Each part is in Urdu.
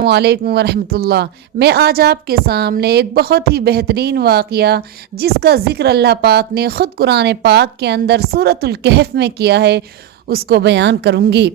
السلام علیکم ورحمۃ اللہ۔ میں آج آپ کے سامنے ایک بہت ہی بہترین واقعہ جس کا ذکر اللہ پاک نے خود قرآن پاک کے اندر سورۃ الکہف میں کیا ہے اس کو بیان کروں گی۔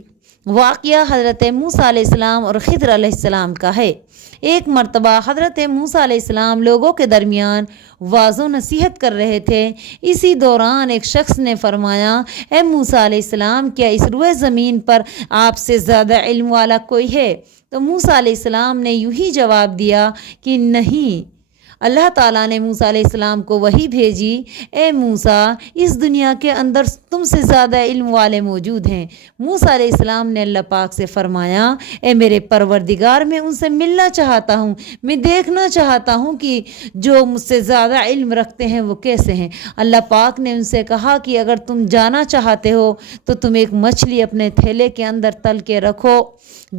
واقعہ حضرت موسیٰ علیہ السلام اور خضر علیہ السلام کا ہے۔ ایک مرتبہ حضرت موسیٰ علیہ السلام لوگوں کے درمیان واعظ و نصیحت کر رہے تھے۔ اسی دوران ایک شخص نے فرمایا، اے موسیٰ علیہ السلام، کیا اس روئے زمین پر آپ سے زیادہ علم والا کوئی ہے؟ تو موسیٰ علیہ السلام نے یوں ہی جواب دیا کہ نہیں۔ اللہ تعالیٰ نے موسیٰ علیہ السلام کو وحی بھیجی، اے موسیٰ، اس دنیا کے اندر تم سے زیادہ علم والے موجود ہیں۔ موسیٰ علیہ السلام نے اللہ پاک سے فرمایا، اے میرے پروردگار، میں ان سے ملنا چاہتا ہوں، میں دیکھنا چاہتا ہوں کہ جو مجھ سے زیادہ علم رکھتے ہیں وہ کیسے ہیں۔ اللہ پاک نے ان سے کہا کہ اگر تم جانا چاہتے ہو تو تم ایک مچھلی اپنے تھیلے کے اندر تل کے رکھو،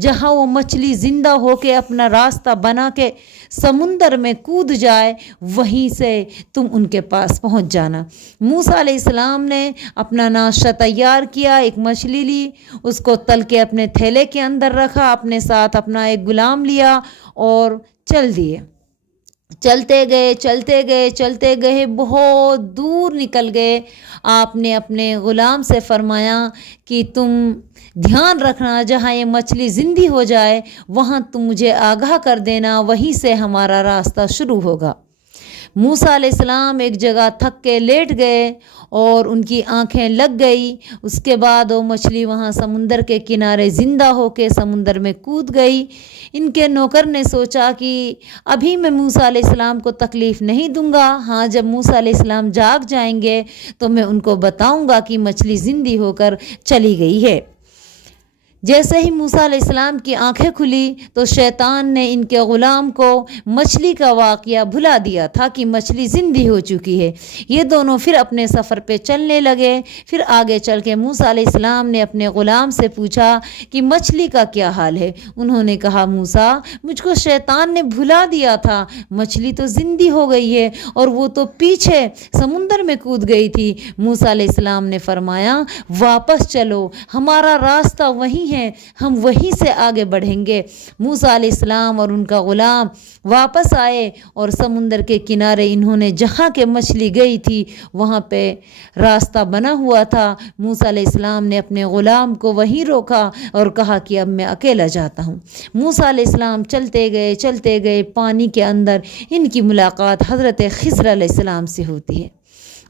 جہاں وہ مچھلی زندہ ہو کے اپنا راستہ بنا کے سمندر میں کود جائے وہیں سے تم ان کے پاس پہنچ جانا۔ موسیٰ علیہ السلام نے اپنا ناشتہ تیار کیا، ایک مچھلی لی، اس کو تل کے اپنے تھیلے کے اندر رکھا، اپنے ساتھ اپنا ایک غلام لیا اور چل دیے۔ چلتے گئے بہت دور نکل گئے۔ آپ نے اپنے غلام سے فرمایا کہ تم دھیان رکھنا، جہاں یہ مچھلی زندہ ہو جائے وہاں تم مجھے آگاہ کر دینا، وہیں سے ہمارا راستہ شروع ہوگا۔ موسیٰ علیہ السلام ایک جگہ تھک کے لیٹ گئے اور ان کی آنکھیں لگ گئی۔ اس کے بعد وہ مچھلی وہاں سمندر کے کنارے زندہ ہو کے سمندر میں کود گئی۔ ان کے نوکر نے سوچا کہ ابھی میں موسیٰ علیہ السلام کو تکلیف نہیں دوں گا، ہاں جب موسیٰ علیہ السلام جاگ جائیں گے تو میں ان کو بتاؤں گا کہ مچھلی زندہ ہو کر چلی گئی ہے۔ جیسے ہی موسیٰ علیہ السلام کی آنکھیں کھلی تو شیطان نے ان کے غلام کو مچھلی کا واقعہ بھلا دیا تھا کہ مچھلی زندہ ہو چکی ہے۔ یہ دونوں پھر اپنے سفر پہ چلنے لگے۔ پھر آگے چل کے موسیٰ علیہ السلام نے اپنے غلام سے پوچھا کہ مچھلی کا کیا حال ہے؟ انہوں نے کہا، موسیٰ، مجھ کو شیطان نے بھلا دیا تھا، مچھلی تو زندہ ہو گئی ہے اور وہ تو پیچھے سمندر میں کود گئی تھی۔ موسیٰ علیہ السلام نے فرمایا، واپس چلو، ہمارا راستہ وہی ہے، ہم وہیں سے آگے بڑھیں گے۔ موسیٰ علیہ السلام اور ان کا غلام واپس آئے اور سمندر کے کنارے انہوں نے جہاں کے مچھلی گئی تھی وہاں پہ راستہ بنا ہوا تھا۔ موسیٰ علیہ السلام نے اپنے غلام کو وہیں روکا اور کہا کہ اب میں اکیلا جاتا ہوں۔ موسیٰ علیہ السلام چلتے گئے پانی کے اندر ان کی ملاقات حضرت خضر علیہ السلام سے ہوتی ہے۔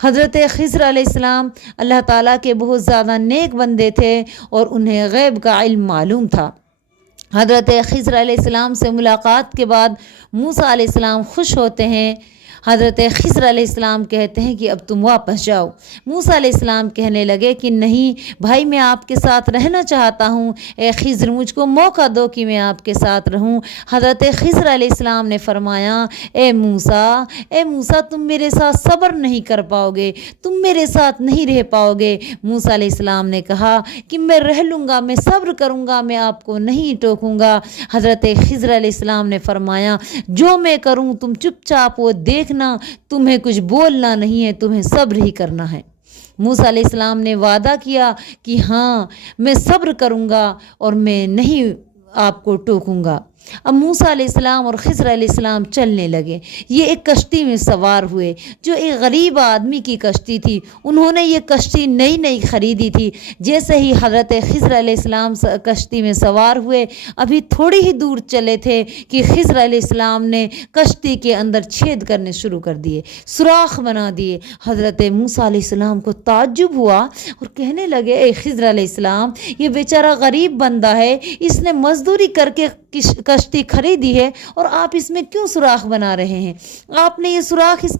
حضرت خضر علیہ السلام اللہ تعالیٰ کے بہت زیادہ نیک بندے تھے اور انہیں غیب کا علم معلوم تھا۔ حضرت خضر علیہ السلام سے ملاقات کے بعد موسیٰ علیہ السلام خوش ہوتے ہیں۔ حضرت خضر علیہ السلام کہتے ہیں کہ اب تم واپس جاؤ۔ موسیٰ علیہ السلام کہنے لگے کہ نہیں بھائی، میں آپ کے ساتھ رہنا چاہتا ہوں، اے خضر مجھ کو موقع دو کہ میں آپ کے ساتھ رہوں۔ حضرت خضر علیہ السلام نے فرمایا، اے موسیٰ، تم میرے ساتھ صبر نہیں کر پاؤ گے، تم میرے ساتھ نہیں رہ پاؤ گے۔ موسیٰ علیہ السلام نے کہا کہ میں رہ لوں گا، میں صبر کروں گا، میں آپ کو نہیں ٹوکوں گا۔ حضرت خضر علیہ السلام نے فرمایا، جو میں کروں تم چپ چاپ وہ دیکھنا، تمہیں کچھ بولنا نہیں ہے، تمہیں صبر ہی کرنا ہے۔ موسیٰ علیہ السلام نے وعدہ کیا کہ ہاں میں صبر کروں گا اور میں نہیں آپ کو ٹوکوں گا۔ اب موسیٰ علیہ السلام اور خضر علیہ السلام چلنے لگے۔ یہ ایک کشتی میں سوار ہوئے جو ایک غریب آدمی کی کشتی تھی۔ انہوں نے یہ کشتی نئی خریدی تھی۔ جیسے ہی حضرت خضر علیہ السلام کشتی میں سوار ہوئے، ابھی تھوڑی ہی دور چلے تھے کہ خضر علیہ السلام نے کشتی کے اندر چھید کرنے شروع کر دیے، سوراخ بنا دیے۔ حضرت موسیٰ علیہ السلام کو تعجب ہوا اور کہنے لگے، اے خضر علیہ السلام، یہ بیچارہ غریب بندہ ہے، اس نے مزدوری کر کے کشتی خریدی ہے اور آپ اس میں کیوں سوراخ بنا رہے ہیں؟ آپ نے یہ سوراخ اس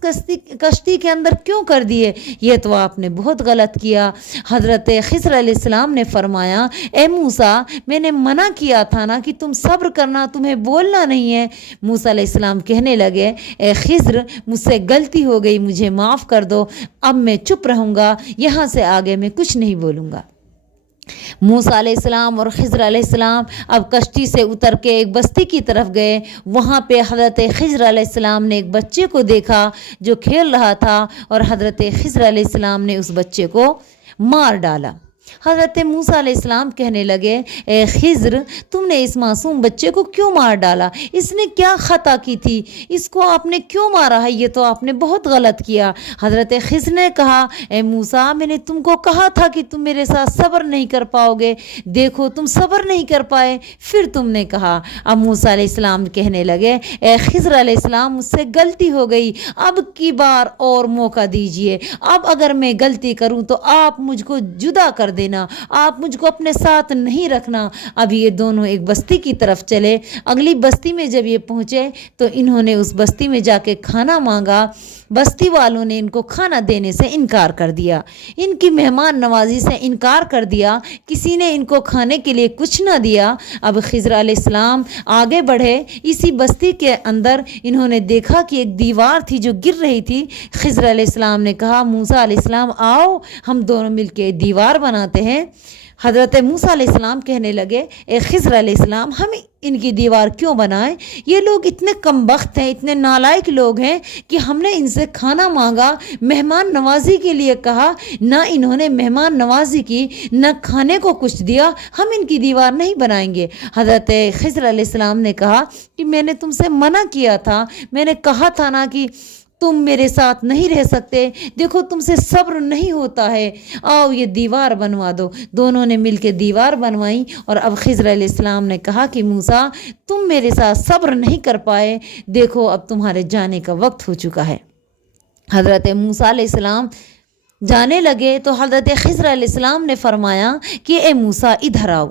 کشتی کے اندر کیوں کر دیے؟ یہ تو آپ نے بہت غلط کیا۔ حضرت خضر علیہ السلام نے فرمایا، اے موسیٰ، میں نے منع کیا تھا نا کہ تم صبر کرنا، تمہیں بولنا نہیں ہے۔ موسیٰ علیہ السلام کہنے لگے، اے خضر، مجھ سے غلطی ہو گئی، مجھے معاف کر دو، اب میں چپ رہوں گا، یہاں سے آگے میں کچھ نہیں بولوں گا۔ موسیٰ علیہ السلام اور خضر علیہ السلام اب کشتی سے اتر کے ایک بستی کی طرف گئے۔ وہاں پہ حضرت خضر علیہ السلام نے ایک بچے کو دیکھا جو کھیل رہا تھا اور حضرت خضر علیہ السلام نے اس بچے کو مار ڈالا۔ حضرت موسیٰ علیہ السلام کہنے لگے اے خضر تم نے اس معصوم بچے کو کیوں مار ڈالا؟ اس نے کیا خطا کی تھی؟ اس کو آپ نے کیوں مارا ہے؟ یہ تو آپ نے بہت غلط کیا۔ حضرت خضر نے کہا اے موسیٰ میں نے تم کو کہا تھا کہ تم میرے ساتھ صبر نہیں کر پاؤ گے، دیکھو تم صبر نہیں کر پائے، پھر تم نے کہا۔ اب موسیٰ علیہ السلام کہنے لگے اے خضر علیہ السلام مجھ سے غلطی ہو گئی، اب کی بار اور موقع دیجئے، اب اگر میں غلطی کروں تو آپ مجھ کو جدا کر دینا، آپ مجھ کو اپنے ساتھ نہیں رکھنا۔ اب یہ دونوں ایک بستی کی طرف چلے۔ اگلی بستی میں جب یہ پہنچے تو انہوں نے اس بستی میں جا کے کھانا مانگا۔ بستی والوں نے ان کو کھانا دینے سے انکار کر دیا، ان کی مہمان نوازی سے انکار کر دیا، کسی نے ان کو کھانے کے لیے کچھ نہ دیا۔ اب خضر علیہ السلام آگے بڑھے، اسی بستی کے اندر انہوں نے دیکھا کہ ایک دیوار تھی جو گر رہی تھی۔ خضر علیہ السلام نے کہا موسیٰ علیہ السلام آؤ ہم دونوں مل کے دیوار بناتے ہیں۔ حضرت موسیٰ علیہ السلام کہنے لگے اے خضر علیہ السلام ہم ان کی دیوار کیوں بنائیں؟ یہ لوگ اتنے کم بخت ہیں، اتنے نالائق لوگ ہیں کہ ہم نے ان سے کھانا مانگا، مہمان نوازی کے لیے کہا، نہ انہوں نے مہمان نوازی کی، نہ کھانے کو کچھ دیا، ہم ان کی دیوار نہیں بنائیں گے۔ حضرت خضر علیہ السلام نے کہا کہ میں نے تم سے منع کیا تھا، میں نے کہا تھا نا کہ تم میرے ساتھ نہیں رہ سکتے، دیکھو تم سے صبر نہیں ہوتا ہے، آؤ یہ دیوار بنوا دو۔ دونوں نے مل کے دیوار بنوائی اور اب خضر علیہ السلام نے کہا کہ موسیٰ تم میرے ساتھ صبر نہیں کر پائے، دیکھو اب تمہارے جانے کا وقت ہو چکا ہے۔ حضرت موسیٰ علیہ السلام جانے لگے تو حضرت خضر علیہ السلام نے فرمایا کہ اے موسیٰ ادھر آؤ۔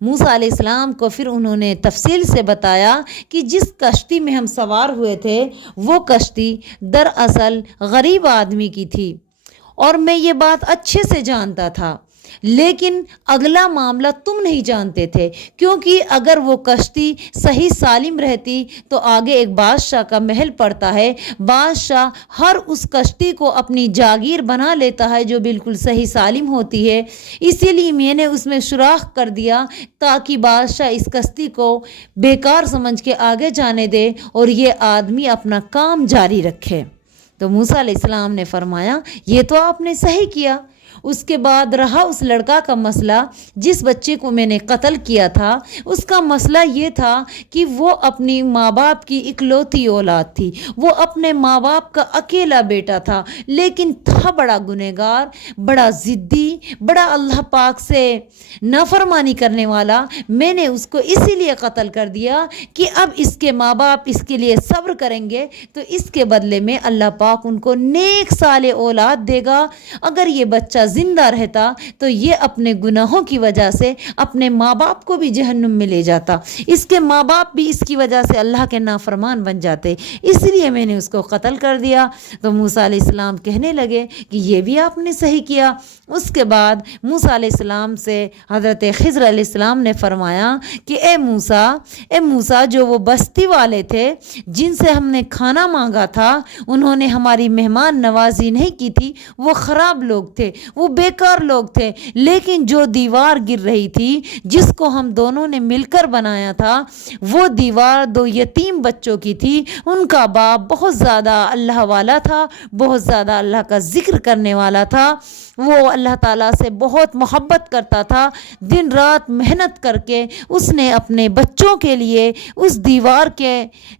موسیٰ علیہ السلام کو پھر انہوں نے تفصیل سے بتایا کہ جس کشتی میں ہم سوار ہوئے تھے وہ کشتی دراصل غریب آدمی کی تھی، اور میں یہ بات اچھے سے جانتا تھا، لیکن اگلا معاملہ تم نہیں جانتے تھے، کیونکہ اگر وہ کشتی صحیح سالم رہتی تو آگے ایک بادشاہ کا محل پڑتا ہے، بادشاہ ہر اس کشتی کو اپنی جاگیر بنا لیتا ہے جو بالکل صحیح سالم ہوتی ہے، اسی لیے میں نے اس میں سوراخ کر دیا تاکہ بادشاہ اس کشتی کو بیکار سمجھ کے آگے جانے دے اور یہ آدمی اپنا کام جاری رکھے۔ تو موسیٰ علیہ السلام نے فرمایا یہ تو آپ نے صحیح کیا۔ اس کے بعد رہا اس لڑکا کا مسئلہ جس بچے کو میں نے قتل کیا تھا، اس کا مسئلہ یہ تھا کہ وہ اپنی ماں باپ کی اکلوتی اولاد تھی، وہ اپنے ماں باپ کا اکیلا بیٹا تھا، لیکن تھا بڑا گنہگار، بڑا ضدی، بڑا اللہ پاک سے نافرمانی کرنے والا۔ میں نے اس کو اسی لیے قتل کر دیا کہ اب اس کے ماں باپ اس کے لیے صبر کریں گے تو اس کے بدلے میں اللہ پاک ان کو نیک صالح اولاد دے گا۔ اگر یہ بچہ زندہ رہتا تو یہ اپنے گناہوں کی وجہ سے اپنے ماں باپ کو بھی جہنم میں لے جاتا، اس کے ماں باپ بھی اس کی وجہ سے اللہ کے نافرمان بن جاتے، اس لیے میں نے اس کو قتل کر دیا۔ تو موسیٰ علیہ السلام کہنے لگے کہ یہ بھی آپ نے صحیح کیا۔ اس کے بعد موسیٰ علیہ السلام سے حضرت خضر علیہ السلام نے فرمایا کہ اے موسیٰ جو وہ بستی والے تھے جن سے ہم نے کھانا مانگا تھا، انہوں نے ہماری مہمان نوازی نہیں کی تھی، وہ خراب لوگ تھے، وہ بیکار لوگ تھے، لیکن جو دیوار گر رہی تھی جس کو ہم دونوں نے مل کر بنایا تھا، وہ دیوار دو یتیم بچوں کی تھی۔ ان کا باپ بہت زیادہ اللہ والا تھا، بہت زیادہ اللہ کا ذکر کرنے والا تھا، وہ اللہ تعالیٰ سے بہت محبت کرتا تھا۔ دن رات محنت کر کے اس نے اپنے بچوں کے لیے اس دیوار کے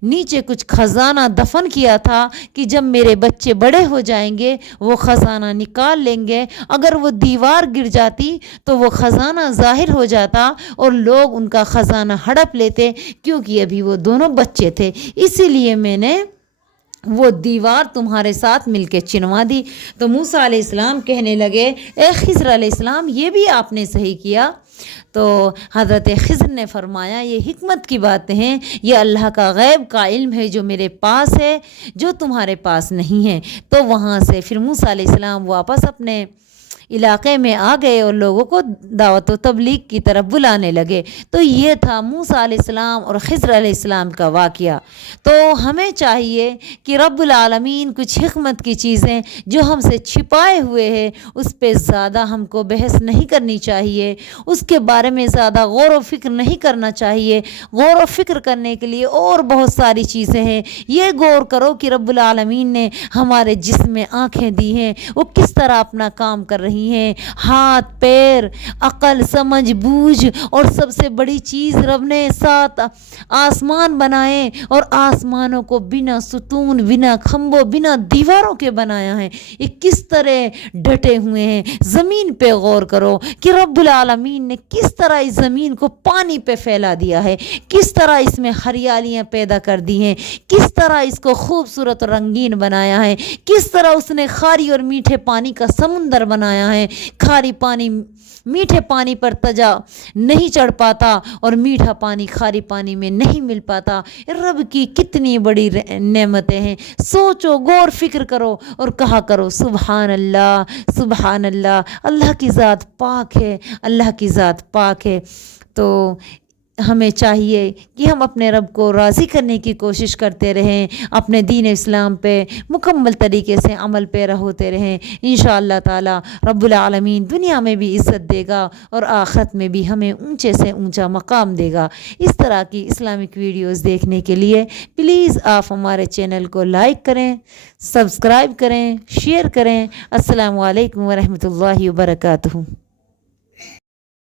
نیچے کچھ خزانہ دفن کیا تھا کہ جب میرے بچے بڑے ہو جائیں گے وہ خزانہ نکال لیں گے۔ اگر وہ دیوار گر جاتی تو وہ خزانہ ظاہر ہو جاتا اور لوگ ان کا خزانہ ہڑپ لیتے، کیونکہ ابھی وہ دونوں بچے تھے، اسی لیے میں نے وہ دیوار تمہارے ساتھ مل کے چنوا دی۔ تو موسیٰ علیہ السلام کہنے لگے اے خضر علیہ السلام یہ بھی آپ نے صحیح کیا۔ تو حضرت خضر نے فرمایا یہ حکمت کی باتیں ہیں، یہ اللہ کا غیب کا علم ہے جو میرے پاس ہے، جو تمہارے پاس نہیں ہے۔ تو وہاں سے پھر موسیٰ علیہ السلام واپس اپنے علاقے میں آ گئے اور لوگوں کو دعوت و تبلیغ کی طرف بلانے لگے۔ تو یہ تھا موسیٰ علیہ السلام اور خضر علیہ السلام کا واقعہ۔ تو ہمیں چاہیے کہ رب العالمین کچھ حکمت کی چیزیں جو ہم سے چھپائے ہوئے ہیں اس پہ زیادہ ہم کو بحث نہیں کرنی چاہیے، اس کے بارے میں زیادہ غور و فکر نہیں کرنا چاہیے۔ غور و فکر کرنے کے لیے اور بہت ساری چیزیں ہیں۔ یہ غور کرو کہ رب العالمین نے ہمارے جسم میں آنکھیں دی ہیں، وہ کس طرح اپنا کام کر رہی رہی ہیں، ہاتھ پیر عقل سمجھ بوجھ، اور سب سے بڑی چیز رب نے 7 آسمان بنائے اور آسمانوں کو بنا ستون بنا کھمبوں بنا دیواروں کے بنایا ہے۔ یہ کس طرح ڈٹے ہوئے ہیں۔ زمین پہ غور کرو کہ رب العالمین نے کس طرح اس زمین کو پانی پہ پھیلا دیا ہے، کس طرح اس میں ہریالیاں پیدا کر دی ہیں، کس طرح اس کو خوبصورت اور رنگین بنایا ہے، کس طرح اس نے کھاری اور میٹھے پانی کا سمندر بنایا ہے۔ کھاری پانی میٹھے پانی پر تجا نہیں چڑھ پاتا اور میٹھا پانی کھاری پانی میں نہیں مل پاتا۔ رب کی کتنی بڑی نعمتیں ہیں۔ سوچو، غور فکر کرو اور کہا کرو سبحان اللہ سبحان اللہ، اللہ کی ذات پاک ہے، اللہ کی ذات پاک ہے۔ تو ہمیں چاہیے کہ ہم اپنے رب کو راضی کرنے کی کوشش کرتے رہیں، اپنے دین اسلام پہ مکمل طریقے سے عمل پیرا ہوتے رہیں۔ انشاءاللہ تعالی رب العالمین دنیا میں بھی عزت دے گا اور آخرت میں بھی ہمیں اونچے سے اونچا مقام دے گا۔ اس طرح کی اسلامک ویڈیوز دیکھنے کے لیے پلیز آپ ہمارے چینل کو لائک کریں، سبسکرائب کریں، شیئر کریں۔ السلام علیکم ورحمۃ اللہ وبرکاتہ۔